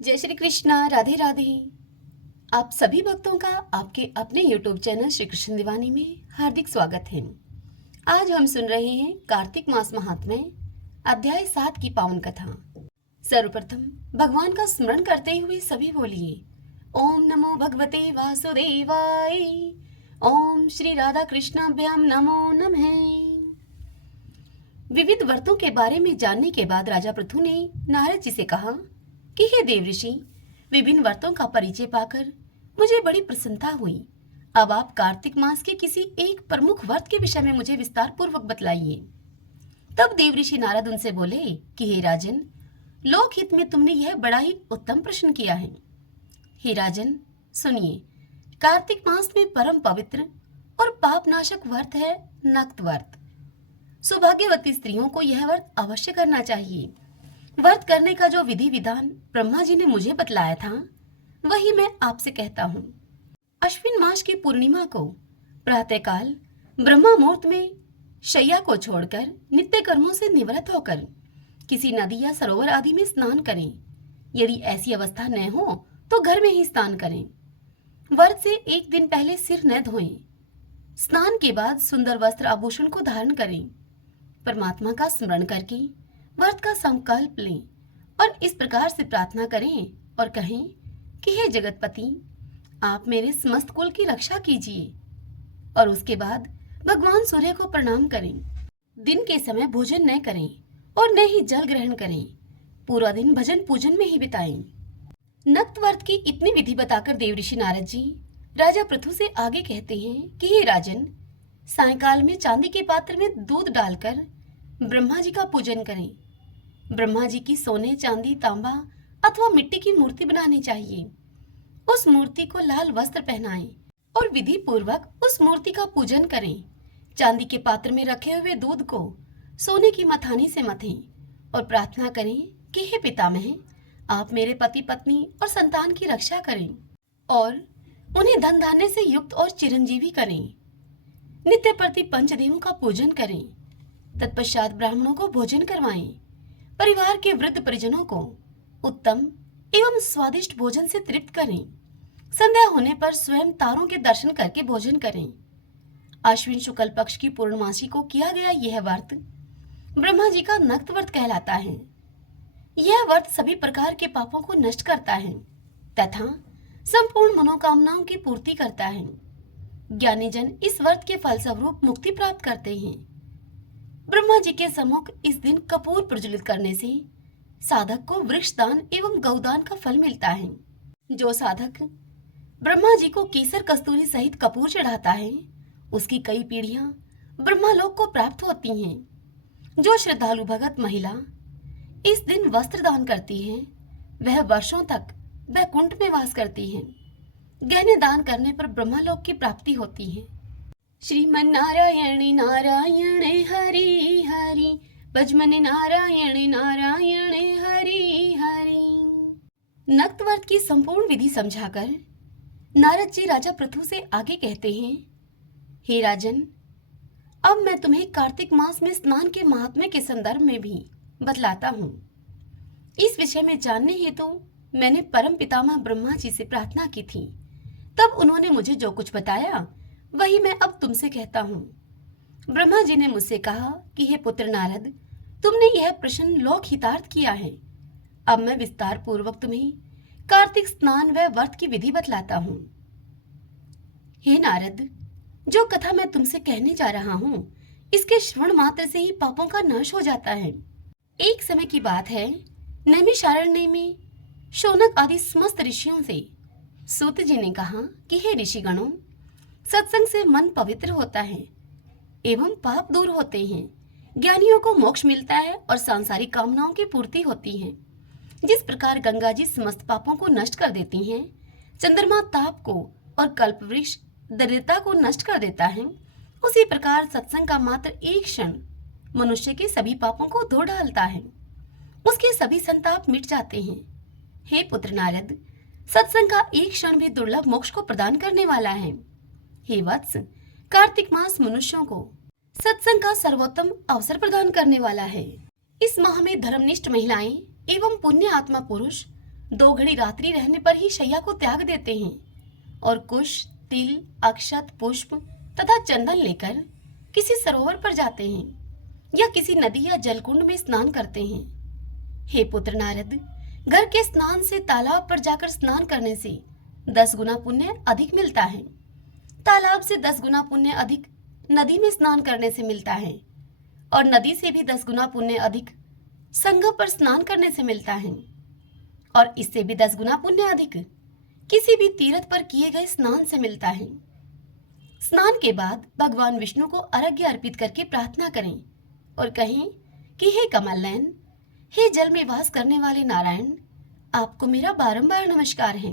जय श्री कृष्णा। राधे राधे। आप सभी भक्तों का आपके अपने YouTube चैनल श्री कृष्ण दीवानी में हार्दिक स्वागत है। आज हम सुन रहे हैं कार्तिक मास महात्म्य अध्याय 7 की पावन कथा। सर्वप्रथम भगवान का स्मरण करते हुए सभी बोलिए ओम नमो भगवते वासुदेवाय। ओम श्री राधा कृष्णाभ्याम नमो नमः। विविध व्रतों के बारे में जानने के बाद राजा पृथु ने नारद जी से कहा कि हे देव ऋषि, विभिन्न व्रतों का परिचय पाकर मुझे बड़ी प्रसन्नता हुई। अब आप कार्तिक मास के किसी एक प्रमुख व्रत के विषय में मुझे विस्तार पूर्वक बतलाइए। तब देव ऋषि नारद उनसे बोले कि हे राजन, लोकहित में तुमने यह बड़ा ही उत्तम प्रश्न किया है। हे राजन, सुनिए, कार्तिक मास में परम पवित्र और पापनाशक व्रत है नक्त व्रत। सौभाग्यवती स्त्रियों को यह व्रत अवश्य करना चाहिए। व्रत करने का जो विधि विधान ब्रह्मा जी ने मुझे बतलाया था, वही मैं आपसे कहता हूँ। अश्विन मास की पूर्णिमा को प्रातःकाल ब्रह्मा मुहूर्त में शैया को छोड़कर नित्य कर्मों से निवृत्त होकर किसी नदी या सरोवर आदि में स्नान करें। यदि ऐसी अवस्था न हो तो घर में ही स्नान करें। व्रत से एक दिन पहले सिर न धोएं। स्नान के बाद सुंदर वस्त्र आभूषण को धारण करें। परमात्मा का स्मरण करके व्रत का संकल्प लें और इस प्रकार से प्रार्थना करें और कहें कि हे जगतपति, आप मेरे समस्त कुल की रक्षा कीजिए। और उसके बाद भगवान सूर्य को प्रणाम करें। दिन के समय भोजन न करें और न ही जल ग्रहण करें। पूरा दिन भजन पूजन में ही बिताएं। नक्त व्रत की इतनी विधि बताकर देव ऋषि नारद जी राजा पृथु से आगे कहते हैं कि हे राजन, सायंकाल में चांदी के पात्र में दूध डालकर ब्रह्मा जी का पूजन करें। ब्रह्मा जी की सोने, चांदी, तांबा अथवा मिट्टी की मूर्ति बनानी चाहिए। उस मूर्ति को लाल वस्त्र पहनाएं और विधि पूर्वक उस मूर्ति का पूजन करें। चांदी के पात्र में रखे हुए दूध को सोने की मथानी से मथें और प्रार्थना करें कि हे पितामह, आप मेरे पति पत्नी और संतान की रक्षा करें और उन्हें धन धान्य से युक्त और चिरंजीवी करें। नित्य प्रति पंचदेवों का पूजन करें। तत्पश्चात ब्राह्मणों को भोजन करवाएं। परिवार के वृद्ध परिजनों को उत्तम एवं स्वादिष्ट भोजन से तृप्त करें। संध्या होने पर स्वयं तारों के दर्शन करके भोजन करें। अश्विन शुक्ल पक्ष की पूर्णमासी को किया गया यह व्रत ब्रह्मा जी का नक्त व्रत कहलाता है। यह व्रत सभी प्रकार के पापों को नष्ट करता है तथा संपूर्ण मनोकामनाओं की पूर्ति करता है। ज्ञानी जन इस व्रत के फलस्वरूप मुक्ति प्राप्त करते हैं। ब्रह्मा जी के सम्मुख इस दिन कपूर प्रज्वलित करने से साधक को वृक्ष दान एवं गौदान का फल मिलता है। जो साधक ब्रह्मा जी को केसर कस्तूरी सहित कपूर चढ़ाता है, उसकी कई पीढ़ियां ब्रह्मालोक को प्राप्त होती हैं। जो श्रद्धालु भगत महिला इस दिन वस्त्र दान करती है, वह वर्षों तक वैकुंठ में वास करती है। गहने दान करने पर ब्रह्मालोक की प्राप्ति होती है। श्रीमन नारायण नारायण हरि हरि, भजमन नारायण नारायण हरि हरि। नक्त व्रत की संपूर्ण विधि समझाकर नारद जी राजा पृथु से आगे कहते हैं, हे राजन, अब मैं तुम्हें कार्तिक मास में स्नान के महात्म्य के संदर्भ में भी बतलाता हूँ। इस विषय में जानने हेतु मैंने परम पितामह ब्रह्मा जी से प्रार्थना की थी। तब उन्होंने मुझे जो कुछ बताया वही मैं अब तुमसे कहता हूँ। ब्रह्मा जी ने मुझसे कहा कि हे पुत्र नारद, तुमने यह प्रश्न लोक हितार्थ किया है। अब मैं विस्तार पूर्वक तुम्हें कार्तिक स्नान व व्रत की विधि बतलाता हूँ। हे नारद, जो कथा मैं तुमसे कहने जा रहा हूँ, इसके श्रवण मात्र से ही पापों का नाश हो जाता है। एक समय की बात है, नैमिषारण्य में शौनक आदि समस्त ऋषियों से सूत जी ने कहा कि हे ऋषिगणों, सत्संग से मन पवित्र होता है एवं पाप दूर होते हैं। ज्ञानियों को मोक्ष मिलता है और सांसारिक कामनाओं की पूर्ति होती है। जिस प्रकार गंगा जी समस्त पापों को नष्ट कर देती हैं, चंद्रमा ताप को और कल्प वृक्ष दरिद्रता को नष्ट कर देता है, उसी प्रकार सत्संग का मात्र एक क्षण मनुष्य के सभी पापों को धो डालता है। उसके सभी संताप मिट जाते हैं। हे पुत्र नारद, सत्संग का एक क्षण भी दुर्लभ मोक्ष को प्रदान करने वाला है। हे वत्स, कार्तिक मास मनुष्यों को सत्संग का सर्वोत्तम अवसर प्रदान करने वाला है। इस माह में धर्मनिष्ठ महिलाएं एवं पुण्य आत्मा पुरुष 2 घड़ी रात्रि रहने पर ही शैया को त्याग देते हैं और कुश, तिल, अक्षत, पुष्प तथा चंदन लेकर किसी सरोवर पर जाते हैं या किसी नदी या जलकुंड में स्नान करते हैं। हे पुत्र नारद, घर के स्नान से तालाब पर जाकर स्नान करने से 10 गुना पुण्य अधिक मिलता है। तालाब से 10 गुना पुण्य अधिक नदी में स्नान करने से मिलता है और नदी से भी 10 गुना पुण्य अधिक संगम पर स्नान करने से मिलता है और इससे भी 10 गुना पुण्य अधिक किसी भी तीर्थ पर किए गए स्नान से मिलता है। स्नान के बाद भगवान विष्णु को अर्घ्य अर्पित करके प्रार्थना करें और कहें कि हे कमल नयन, हे जल में वास करने वाले नारायण, आपको मेरा बारंबार नमस्कार है।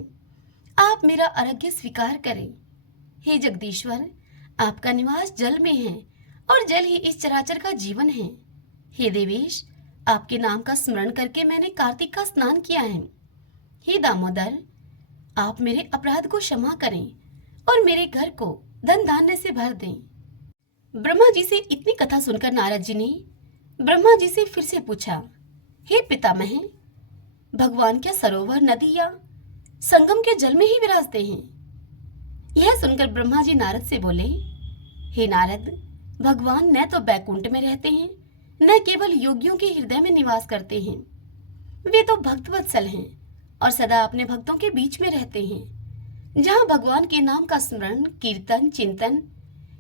आप मेरा अर्घ्य स्वीकार करें। हे जगदीश्वर, आपका निवास जल में है और जल ही इस चराचर का जीवन है। हे देवेश, आपके नाम का स्मरण करके मैंने कार्तिक का स्नान किया है। हे दामोदर, आप मेरे अपराध को क्षमा करें और मेरे घर को धन धान्य से भर दें। ब्रह्मा जी से इतनी कथा सुनकर नारद जी ने ब्रह्मा जी से फिर से पूछा, हे पितामह, भगवान क्या सरोवर, नदी या संगम के जल में ही विराजते हैं? यह सुनकर ब्रह्मा जी नारद से बोले, हे नारद, भगवान न तो बैकुंठ में रहते हैं, न केवल योगियों के हृदय में निवास करते हैं। वे तो भक्त वत्सल हैं और सदा अपने भक्तों के बीच में रहते हैं। जहाँ भगवान के नाम का स्मरण, कीर्तन, चिंतन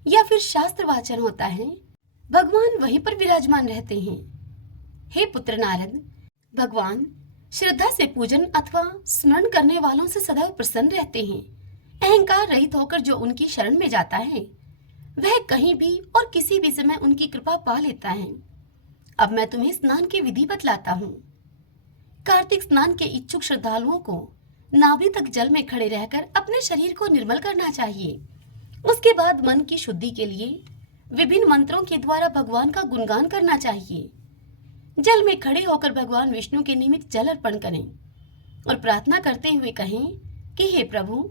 या फिर शास्त्र वाचन होता है, भगवान वहीं पर विराजमान रहते हैं। हे पुत्र नारद, भगवान श्रद्धा से पूजन अथवा स्मरण करने वालों से सदैव प्रसन्न रहते हैं। अहंकार रहित होकर जो उनकी शरण में जाता है, वह कहीं भी और किसी भी समय उनकी कृपा पा लेता है। अब मैं तुम्हें स्नान की विधि बतलाता हूँ। कार्तिक स्नान के इच्छुक श्रद्धालुओं को नाभि तक जल में खड़े रहकर अपने शरीर को निर्मल करना चाहिए। उसके बाद मन की शुद्धि के लिए विभिन्न मंत्रों के द्वारा भगवान का गुणगान करना चाहिए। जल में खड़े होकर भगवान विष्णु के निमित्त जल अर्पण करें और प्रार्थना करते हुए कहें कि हे प्रभु,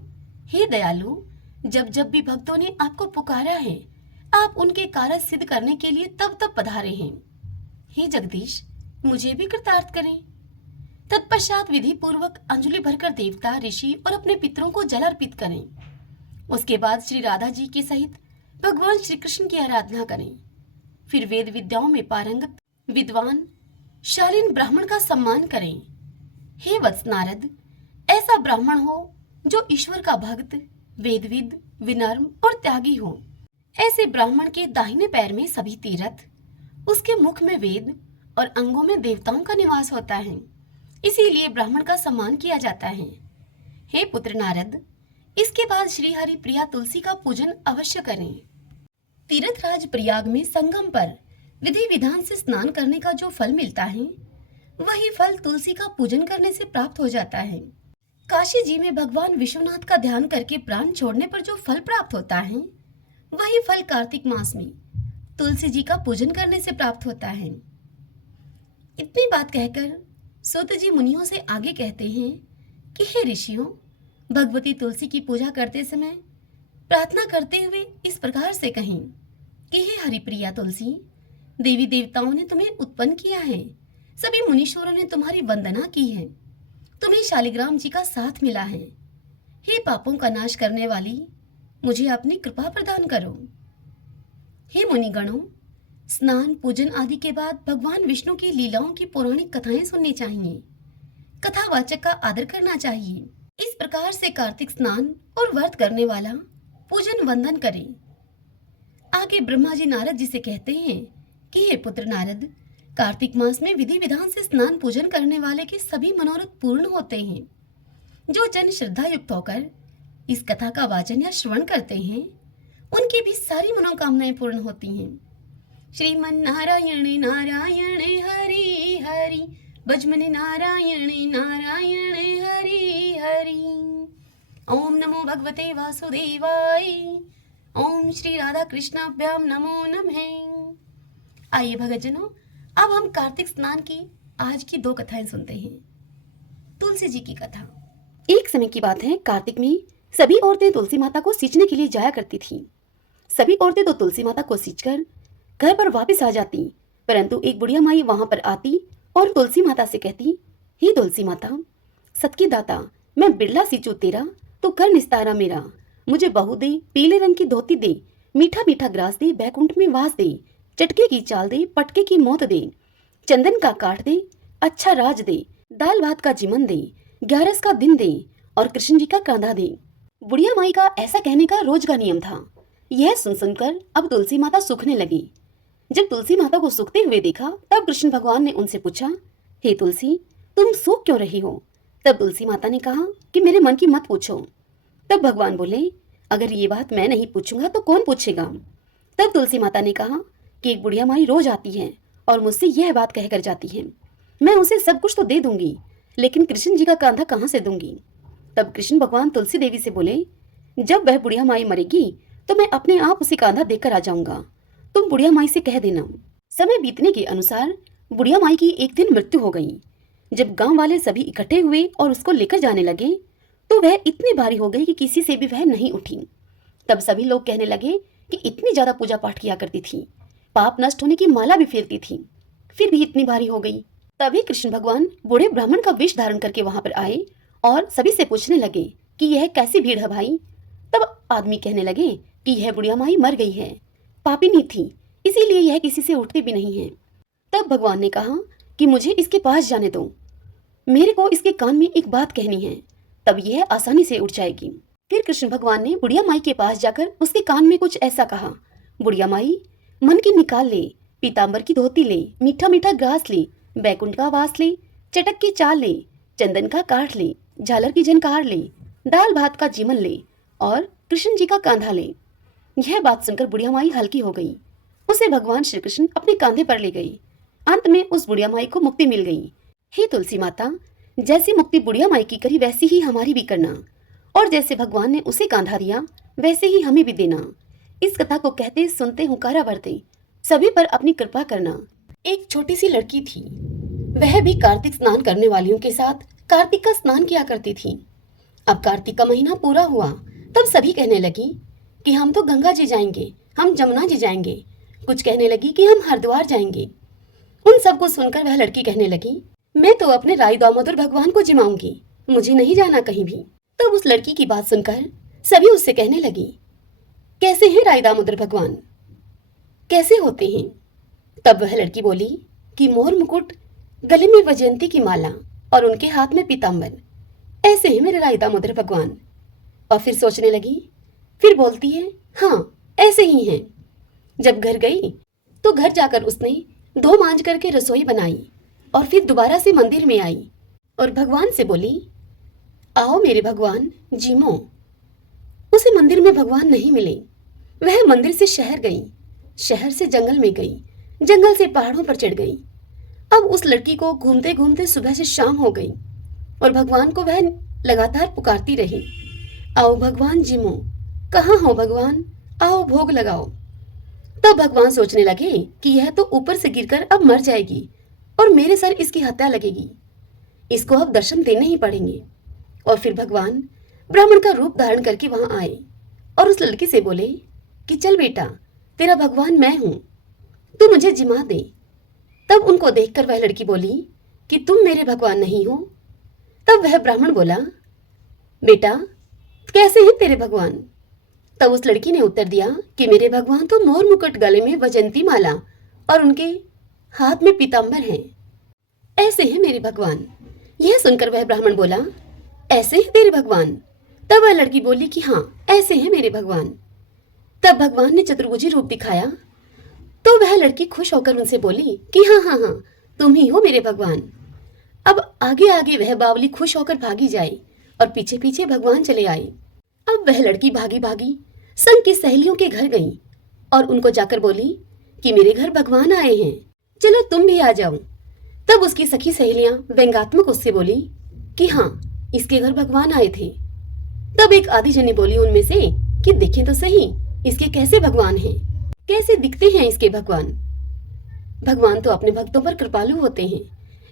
हे दयालु, जब जब भी भक्तों ने आपको पुकारा है, आप उनके कार्य सिद्ध करने के लिए तब तब पधारे हैं। हे जगदीश, मुझे भी कृतार्थ करें। तत्पश्चात विधि पूर्वक अंजलि भरकर देवता, ऋषि और अपने पितरों को जल अर्पित करें। उसके बाद श्री राधा जी के सहित भगवान श्री कृष्ण की आराधना करें। फिर वेद विद्याओं में पारंगत विद्वान शालीन ब्राह्मण का सम्मान करें। हे वत्स नारद, ऐसा ब्राह्मण हो जो ईश्वर का भक्त, वेदविद, विनम्र और त्यागी हो। ऐसे ब्राह्मण के दाहिने पैर में सभी तीर्थ, उसके मुख में वेद और अंगों में देवताओं का निवास होता है। इसीलिए ब्राह्मण का सम्मान किया जाता है। हे पुत्र नारद, इसके बाद श्री हरि प्रिया तुलसी का पूजन अवश्य करें। तीर्थराज प्रयाग में संगम पर विधि विधान से स्नान करने का जो फल मिलता है, वही फल तुलसी का पूजन करने से प्राप्त हो जाता है। काशी जी में भगवान विश्वनाथ का ध्यान करके प्राण छोड़ने पर जो फल प्राप्त होता है, वही फल कार्तिक मास में तुलसी जी का पूजन करने से प्राप्त होता है। इतनी बात कहकर सूत जी मुनियों से आगे कहते हैं कि हे ऋषियों, भगवती तुलसी की पूजा करते समय प्रार्थना करते हुए इस प्रकार से कहें कि हे हरिप्रिया तुलसी, देवी देवताओं ने तुम्हें उत्पन्न किया है, सभी मुनीश्वरों ने तुम्हारी वंदना की है, तुम्हें शालिग्राम जी का साथ मिला है। हे पापों का नाश करने वाली, मुझे अपनी कृपा प्रदान करो। हे मुनिगणों, स्नान पूजन आदि के बाद भगवान विष्णु की लीलाओं की पौराणिक कथाएं सुननी चाहिए। कथावाचक का आदर करना चाहिए। इस प्रकार से कार्तिक स्नान और व्रत करने वाला पूजन वंदन करे। आगे ब्रह्मा जी नारद जी से कहते हैं कि हे पुत्र नारद, कार्तिक मास में विधि विधान से स्नान पूजन करने वाले के सभी मनोरथ पूर्ण होते हैं। जो जन श्रद्धा युक्त होकर इस कथा का वाचन या श्रवण करते हैं, उनकी भी सारी मनोकामनाएं पूर्ण होती हैं। श्रीमन नारायण नारायण हरि हरि, भजमन नारायण नारायण हरि हरि। ओम नमो भगवते वासुदेवाय। ओम श्री राधा कृष्णाभ्याम नमो नमः। आइए भगतजनों, अब हम कार्तिक स्नान की आज की 2 कथाएं सुनते हैं। तुलसी जी की कथा। एक समय की बात है, कार्तिक में सभी औरतें तुलसी माता को सींचने के लिए जाया करती थीं। सभी औरतें तो तुलसी माता को सींचकर घर पर वापस आ जाती, परंतु एक बुढ़िया माई वहां पर आती और तुलसी माता से कहती, हे तुलसी माता, सतकी दाता, मैं बिरला सिंचू तेरा, तो कर निस्तारा मेरा। मुझे बहू दे, पीले रंग की धोती दे, मीठा मीठा ग्रास दे, बैकुंठ में वास दे, चटके की चाल दे, पटके की मौत दे, चंदन का काट दे, अच्छा राज दे, दाल भात का जिमन दे, 11 का दिन दे, और कृष्ण जी का कांधा दे। बुढ़िया माई का ऐसा कहने का रोज का नियम था। यह सुन सुनकर अब तुलसी माता सूखने लगी। जब तुलसी माता को सूखते हुए देखा तब कृष्ण भगवान ने उनसे पूछा, हे तुलसी, तुम सूख क्यों रही हो? तब तुलसी माता ने कहा कि मेरे मन की मत पूछो। तब भगवान बोले, अगर ये बात मैं नहीं पूछूंगा तो कौन पूछेगा? तब तुलसी माता ने कहा कि एक बुढ़िया माई रोज आती है और मुझसे यह बात कहकर जाती है, मैं उसे सब कुछ तो दे दूंगी, लेकिन कृष्ण जी का कांधा कहाँ से दूंगी? तब कृष्ण भगवान तुलसी देवी से बोले, जब वह बुढ़िया माई मरेगी तो मैं अपने आप उसे कांधा देकर आ जाऊंगा, तुम बुढ़िया माई से कह देना। समय बीतने के अनुसार बुढ़िया माई की एक दिन मृत्यु हो गई। जब गांव वाले सभी इकट्ठे हुए और उसको लेकर जाने लगे तो वह इतनी भारी हो गई कि किसी से भी वह नहीं उठी। तब सभी लोग कहने लगे कि इतनी ज्यादा पूजा पाठ किया करती थी, पाप नष्ट होने की माला भी फेरती थी, फिर भी इतनी भारी हो गई। तभी कृष्ण भगवान बूढ़े ब्राह्मण का वेश धारण करके वहां पर आए और सभी से पूछने लगे कि यह कैसी भीड़ है भाई? तब आदमी कहने लगे कि यह बुढ़िया माई मर गई है, पापिनी थी, इसीलिए यह किसी से उठती भी नहीं है। तब भगवान ने कहा कि मुझे इसके पास जाने दो, मेरे को इसके कान में एक बात कहनी है, तब यह आसानी से उठ जाएगी। फिर कृष्ण भगवान ने बुढ़िया माई के पास जाकर उसके कान में कुछ ऐसा कहा, बुढ़िया माई, मन की निकाल ले, पीताम्बर की धोती ले, मीठा मीठा ग्रास ले, बैकुंठ का वास ले, चटक की चाल ले, चंदन का काठ ले, झालर की झनकार ले, दाल भात का जीवन ले, और कृष्ण जी का कांधा ले। यह बात सुनकर बुढ़िया माई हल्की हो गई। उसे भगवान श्री कृष्ण अपने कांधे पर ले गए। अंत में उस बुढ़िया माई को मुक्ति मिल गई। हे तुलसी माता, जैसी मुक्ति बुढ़िया माई की करी वैसी ही हमारी भी करना, और जैसे भगवान ने उसे कांधा दिया वैसे ही हमें भी देना। इस कथा को कहते सुनते हुंकारा भरते सभी पर अपनी कृपा करना। एक छोटी सी लड़की थी, वह भी कार्तिक स्नान करने वालियों के साथ कार्तिक का स्नान किया करती थी। अब कार्तिक का महीना पूरा हुआ तब सभी कहने लगी कि हम तो गंगा जी जाएंगे, हम जमुना जी जाएंगे, कुछ कहने लगी कि हम हरिद्वार जाएंगे। उन सबको सुनकर वह लड़की कहने लगी, मैं तो अपने राई दामोदर भगवान को जिमाऊंगी, मुझे नहीं जाना कहीं भी। तब उस लड़की की बात सुनकर सभी उससे कहने लगी, कैसे हैं राई दामोदर भगवान, कैसे होते हैं? तब वह लड़की बोली कि मोर मुकुट, गले में वैजयंती की माला और उनके हाथ में पीताम्बर, ऐसे हैं मेरे राई दामोदर भगवान। और फिर सोचने लगी, फिर बोलती है, हाँ ऐसे ही हैं। जब घर गई तो घर जाकर उसने धो मांज करके रसोई बनाई और फिर दोबारा से मंदिर में आई और भगवान से बोली, आओ मेरे भगवान जीमो। उसे मंदिर में भगवान नहीं मिले। वह मंदिर से शहर गई, शहर से जंगल में गई, जंगल से पहाड़ों पर चढ़ गई। अब उस लड़की को घूमते घूमते सुबह से शाम हो गई और भगवान को वह लगातार पुकारती रही, आओ भगवान जीमो, कहाँ हो भगवान, आओ भोग लगाओ। तब भगवान सोचने लगे कि यह तो ऊपर से गिरकर अब मर जाएगी और मेरे सर इसकी हत्या लगेगी, इसको अब दर्शन देने ही पड़ेंगे। और फिर भगवान ब्राह्मण का रूप धारण करके वहां आए और उस लड़की से बोले कि चल बेटा, तेरा भगवान मैं हूं, तू मुझे जिमा दे। तब उनको देखकर वह लड़की बोली कि तुम मेरे भगवान नहीं हो। तब वह ब्राह्मण बोला, बेटा कैसे हैं तेरे भगवान? तब उस लड़की ने उत्तर दिया कि मेरे भगवान तो मोर मुकुट, गले में वैजयंती माला और उनके हाथ में पीताम्बर हैं, ऐसे हैं मेरे भगवान। यह सुनकर वह ब्राह्मण बोला, ऐसे हैं तेरे भगवान? तब वह लड़की बोली कि हाँ ऐसे हैं मेरे भगवान। तब भगवान ने चतुर्भुजी रूप दिखाया तो वह लड़की खुश होकर उनसे बोली कि हाँ हाँ हाँ, तुम ही हो मेरे भगवान। अब आगे आगे वह बावली खुश होकर भागी जाए और पीछे पीछे भगवान चले आए। अब वह लड़की भागी भागी संग की सहेलियों के घर गई और उनको जाकर बोली कि मेरे घर भगवान आए हैं, चलो तुम भी आ जाओ। तब उसकी सखी सहेलियां व्यंगात्मक उससे बोली कि हाँ इसके घर भगवान आए थे। तब एक आधी जनी बोली उनमें से कि देखें तो सही इसके कैसे भगवान हैं, कैसे दिखते हैं इसके भगवान। भगवान तो अपने भक्तों पर कृपालु होते हैं।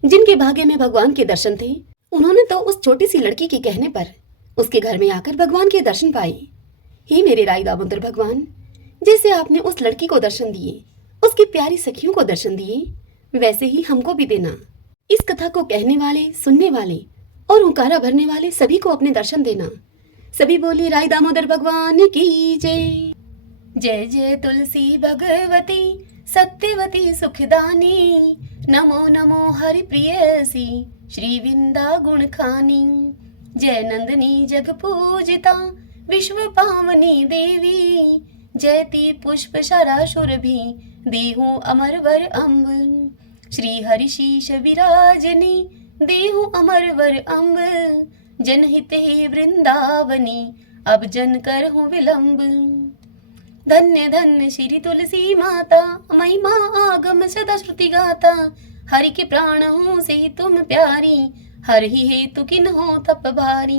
जिनके भाग्य में भगवान के दर्शन थे उन्होंने तो उस छोटी सी लड़की के कहने पर उसके घर में आकर भगवान के दर्शन पाए। हे मेरे राई दामोदर भगवान, जैसे आपने उस लड़की को दर्शन दिए, उसकी प्यारी सखियों को दर्शन दिए, वैसे ही हमको भी देना। इस कथा को कहने वाले, सुनने वाले और हुंकारा भरने वाले सभी को अपने दर्शन देना। सभी बोले राय दामोदर भगवान की जय। जय जय तुलसी भगवती सत्यवती सुखदानी, नमो नमो हरि प्रियसी श्री विंदा गुण खानी। जय नंदनी जग पूजिता विश्व पावनी देवी, जयति पुष्प शराशुर भी देहु अमर वर अम्ब। श्री हरि शीश विराजनी देहु अमर वर अम्ब, जनहित ही वृंदावनी अब जन कर हूँ विलंब। धन्य धन्य श्री तुलसी माता, महिमा आगम सदा श्रुति गाता। हरि के प्राण हूँ से तुम प्यारी, हर ही हेतु किन हो तप भारी।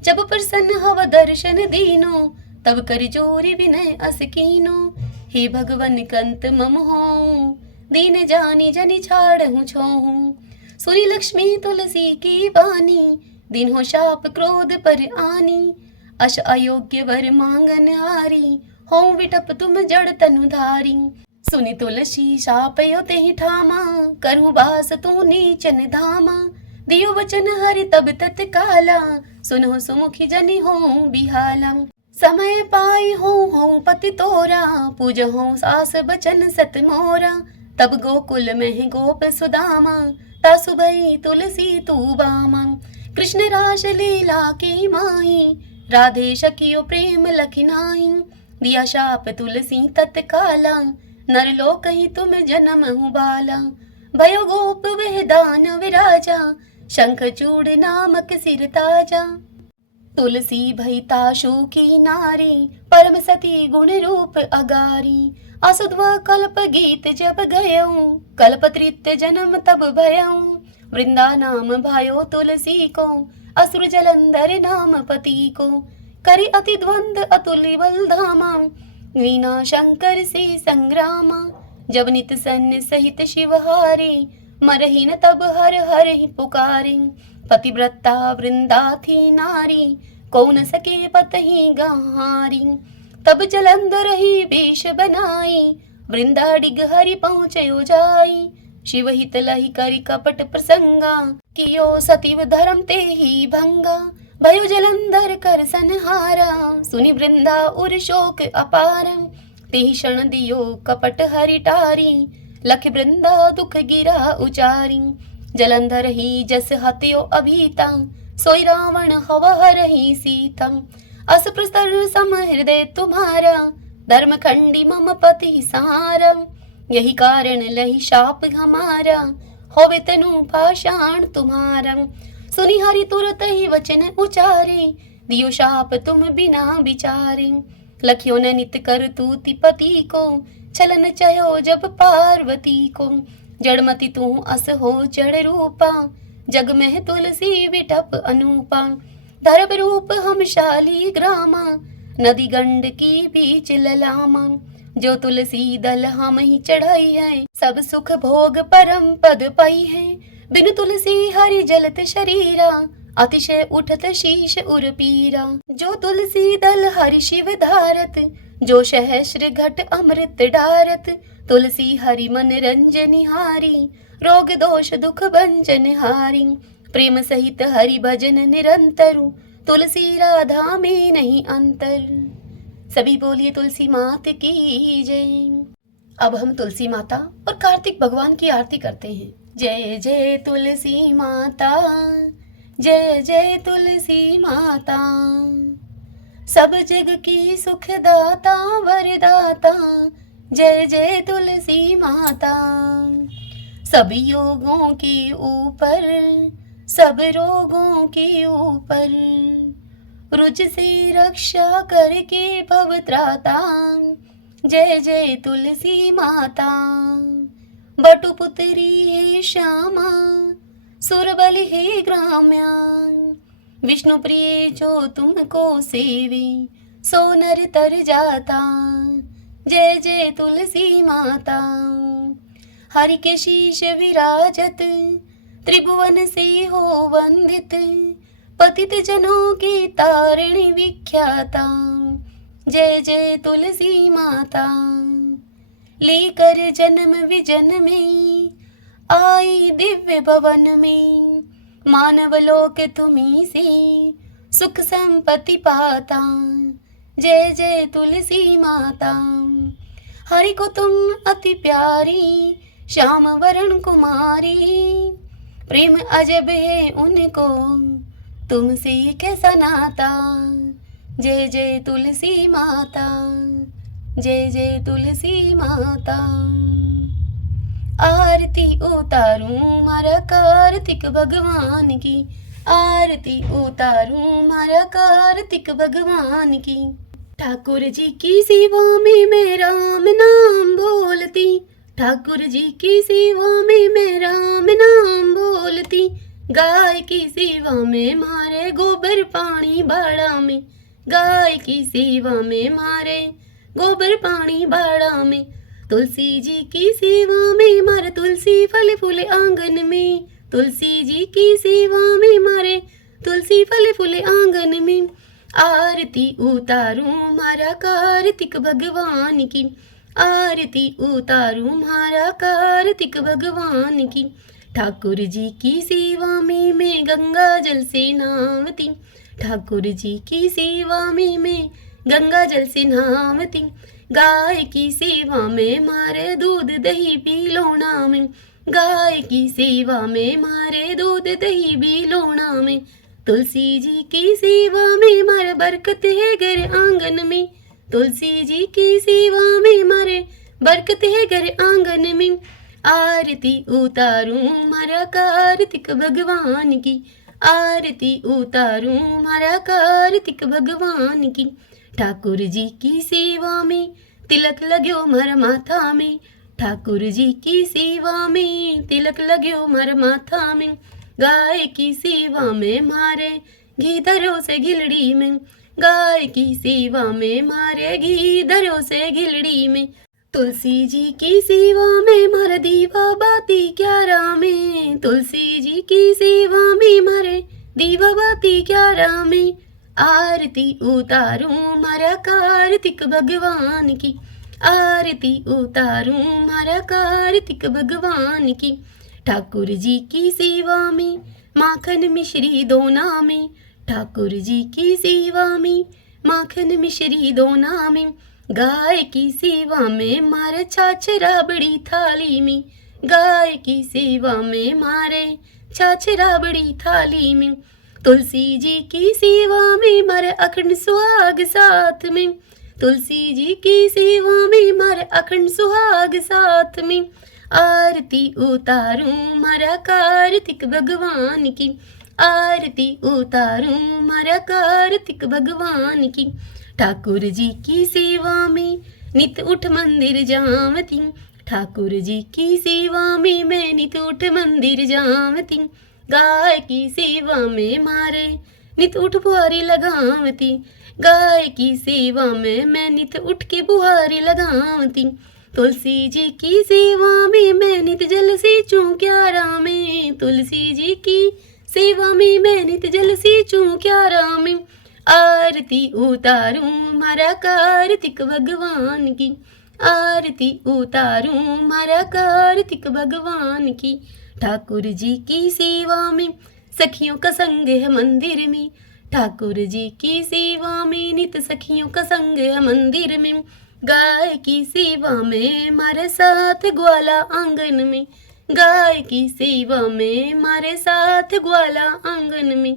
जब प्रसन्न हव दर्शन दीनो, तब कर जोरी विनय अस कीनो। हे भगवन कंत मम हो, दीन जानी जनि छाड़ हूँ छोहूँ। सुरी लक्ष्मी तुलसी की बानी, दिन हो शाप क्रोध पर आनी। अश अयोग्य वर मांगन हारी, हो विटप तुम जड़ तनु धारी। सुनि तुलसी शापयो तेहि ठामा, करूँ बास तू नीचन धामा। दियो वचन हरि तब तत्काला, सुनो सुमुखी जनि हो बिहाला। समय पाई हो पति तोरा, पूज हो सास बचन सत मोरा। तब गोकुल में गोप सुदामा, तासु भई तुलसी तू बामा। कृष्ण रास लीला की माही, राधे सखियो प्रेम लखिनाही। दिया शाप तुलसी तत्काला, नर लोक ही तुम जन्म हूँ बाला। भयो गोप वह दान विराजा, शंख चूड़ नामक सिर ताजा। तुलसी भई ताशु की नारी, परम सती गुण रूप अगारी। असुध्वा कल्प गीत जब गयऊँ, कल्प तृतीय जन्म तब भयऊँ। वृंदा नाम भयो तुलसी को, असुर जलंधर नाम पति को। करी अति द्वंद अतुल्य बल धामा, वीणा शंकर से संग्रामा। जब नित सन्य सहित शिवहारी, मरही न तब हर हर ही पुकारी। पतिव्रता वृंदा थी नारी, को न सके पत ही गहारी। तब जलंधर ही वेश बनाई, वृंदा डिग हरि पहुँचयो जाई। शिव हित लहि करि कपट प्रसंगा, कियो सतीव धर्म ते ही भंगा। भयो जलंधर कर संहारा, सुनि वृंदा उर शोक अपार। तेहि क्षण दियो कपट हरि टारी, लख वृंदा दुख गिरा उचारी। जलंधर ही जस हत्यो अभीता, सोई रावण हव हरहि सीता। अस प्रस्तर सम हृदय तुम्हारा, धर्म खंडी मम पति सहारा। यही कारण लही शाप हमारा, होवे तनु पाषाण तुम्हारा। सुनि हरि तुरत ही वचन उचारे, दियो शाप तुम बिना विचारे। लखियो न नित कर तूति पति को, छलन चयो जब पार्वती को। जड़मति तू अस हो जड़ रूपा, जग में तुलसी विटप अनूपा। धर्म रूप हम शाली ग्रामा, नदी गंड की बीच ललामा। जो तुलसी दल हम ही चढ़ाई है, सब सुख भोग परम पद पाई है। बिन तुलसी हरि जलत शरीरा, अतिशय उठत शीश उर पीरा। जो तुलसी दल हरि शिव धारत, जो सहस्र घट अमृत डारत। तुलसी हरि मन रंजन हारी, रोग दोष दुख भंजन हारी। प्रेम सहित हरि भजन निरंतर, तुलसी राधा में नहीं अंतर। सभी बोलिए तुलसी मात की जय। अब हम तुलसी माता और कार्तिक भगवान की आरती करते हैं। जय जय तुलसी माता, जय जय तुलसी माता। सब जग की सुखदाता वरदाता, जय जय तुलसी माता। सभी योगों के ऊपर, सब रोगों के ऊपर, रुज से रक्षा करके भव त्राता, जय जय तुलसी माता। बटुपुत्री हे श्यामा, सुरबलि हे ग्राम्या। विष्णु प्रिय जो तुमको सेवे, सो नर तर जाता, जय जय तुलसी माता। हरि के शीश विराजत, त्रिभुवन से हो वंदित। पतित जनों की तारिणी विख्याता, जय जय तुलसी माता। लेकर जन्म विजन में, आई दिव्य भवन में। मानव लोक तुम्ही से सुख संपत्ति पाता। जय जय तुलसी माता। हरि को तुम अति प्यारी, श्याम वरण कुमारी। प्रेम अजब है उनको, तुमसे कैसा नाता। जय जय तुलसी माता, जय जय तुलसी माता। आरती उतारूं मारा कार्तिक भगवान की, आरती उतारूं मारा कार्तिक भगवान की। ठाकुर जी की सेवा में मैं राम नाम बोलती, ठाकुर जी की सेवा में मैं राम नाम बोलती। गाय की सेवा में मारे गोबर पानी बाड़ा में, गाय की सेवा में मारे गोबर पानी बाड़ा में। तुलसी जी की सेवा में मारे तुलसी फल फूल आंगन में, तुलसी जी की सेवा में मारे तुलसी फल फूल आंगन में। आरती उतारूं मारा कार्तिक भगवान की, आरती उतारूं मारा कार्तिक भगवान की। ठाकुर जी की सेवा में मैं गंगा जल से नहावती, ठाकुर जी की सेवा में मैं गंगा जल से नहावती। गाय की सेवा में मारे दूध दही पी लोना में, गाय की सेवा में मारे दूध दही पी लोना में। तुलसी जी की सेवा में मारे बरकत है घर आंगन में, तुलसी जी की सेवा में मारे बरकत है घर आंगन में। आरती उतारूं मारा कार्तिक भगवान की, आरती उतारूं मारा कार्तिक भगवान की। ठाकुर जी की सेवा में तिलक लाग्यो मारा माथा में, ठाकुर जी की सेवा में तिलक लाग्यो मारा माथा में। गाय की सेवा में मारे घी धरो से घिलड़ी में, गाय की सेवा में मारे घी धरो से घिलड़ी में। तुलसी जी की सेवा में मारा दीवा बाती क्यारा में, तुलसी जी की सेवा में मारे दीवा बाती क्यारा में। आरती उतारूं मारा कार्तिक भगवान की, आरती उतारूं मारा कार्तिक भगवान की। ठाकुर जी की सेवा में माखन मिश्री दोना में, ठाकुर जी की सेवा में माखन मिश्री दोना में। गाय की सेवा में मारे छाछ राबड़ी थाली में, गाय की सेवा में मारे छाछ राबड़ी थाली में। तुलसी जी की सेवा में मारे अखंड सुहाग साथ में, तुलसी जी की सेवा में मारे अखंड सुहाग साथ में। आरती उतारूं मारा कार्तिक भगवान की, आरती उतारूं मारा कार्तिक भगवान की। ठाकुर जी की सेवा में नित उठ मंदिर जावती, ठाकुर जी की सेवा में मैं नित उठ मंदिर जावती। गाय की सेवा में मारे नित उठ बुहारी लगावती, गाय की सेवा में मैं नित उठ के बुहारी लगावती। तुलसी जी की सेवा में मैं नित जल सींचूं क्यारा में, तुलसी जी की सेवा में मैं नित जल सींचूं क्यारा में। आरती उतारूं मारा कार्तिक भगवान की, आरती उतारूं मारा कार्तिक भगवान की। ठाकुर जी की सेवा में सखियों का संग है मंदिर में, ठाकुर जी की सेवा में नित सखियों का संग है मंदिर में। गाय की सेवा में मारे साथ ग्वाला आंगन में, गाय की सेवा में मारे साथ ग्वाला आंगन में।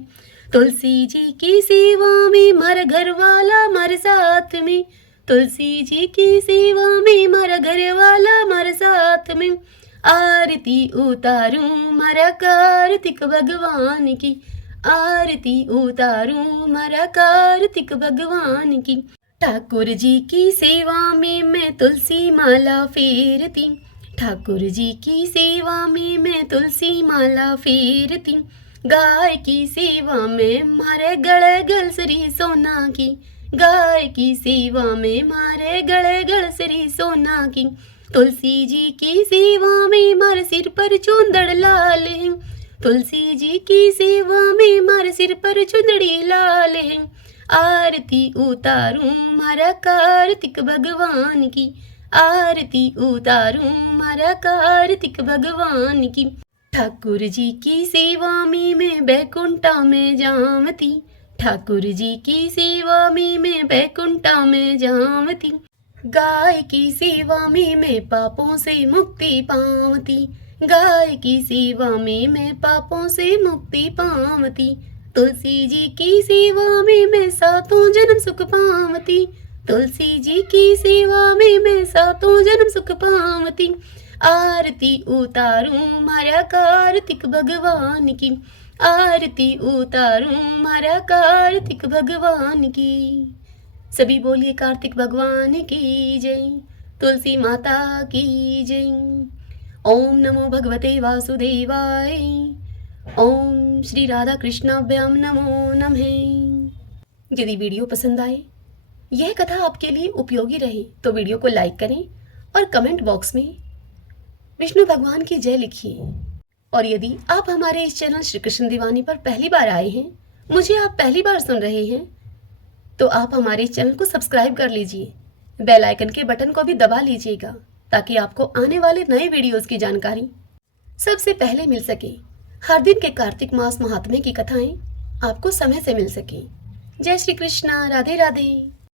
तुलसी जी की सेवा में मारा घर वाला मारे साथ में, तुलसी जी की सेवा में मारा घर वाला मारे साथ में। आरती उतारूं मारा कार्तिक भगवान की, आरती उतारूं मारा कार्तिक भगवान की। ठाकुर जी की सेवा में मैं तुलसी माला फेरती, ठाकुर जी की सेवा में मैं तुलसी माला फेरती। गाय की सेवा में मारे गले गलसरी सोना की, गाय की सेवा में मारे गले गलसरी सोना की। तुलसी जी की सेवा में मारे सिर पर चुंदड़ लाल है, तुलसी जी की सेवा में मारे सिर पर चुंदड़ी लाल है। आरती उतारूं मारा कार्तिक भगवान की, आरती उतारूं मारा कार्तिक भगवान की। ठाकुर जी की सेवा में मैं बैकुंठा में जामती, ठाकुर जी की सेवा में मैं बैकुंठा में जामती, गाय की सेवा में मैं पापों से मुक्ति पावती, गाय की सेवा में मैं पापों से मुक्ति पावती, तुलसी जी की सेवा में मैं सातों जन्म सुख पावती, तुलसी जी की सेवा में मैं सातों जन्म सुख पावती, आरती उतारूं मारा कार्तिक भगवान की, आरती उतारूं मारा कार्तिक भगवान की। सभी बोलिए कार्तिक भगवान की जय, तुलसी माता की जय। ओम नमो भगवते वासुदेवाय, ओम श्री राधा कृष्णाभ्याम नमो नमः। यदि वीडियो पसंद आए, यह कथा आपके लिए उपयोगी रहे तो वीडियो को लाइक करें और कमेंट बॉक्स में विष्णु भगवान की जय लिखिए। और यदि आप हमारे इस चैनल श्री कृष्ण दीवानी पर पहली बार आए हैं, मुझे आप पहली बार सुन रहे हैं, तो आप हमारे इस चैनल को सब्सक्राइब कर लीजिए, बेल आइकन के बटन को भी दबा लीजिएगा ताकि आपको आने वाले नए वीडियोस की जानकारी सबसे पहले मिल सके। हर दिन के कार्तिक मास महात्म्य की कथाएं आपको समय से मिल सके। जय श्री कृष्णा, राधे राधे।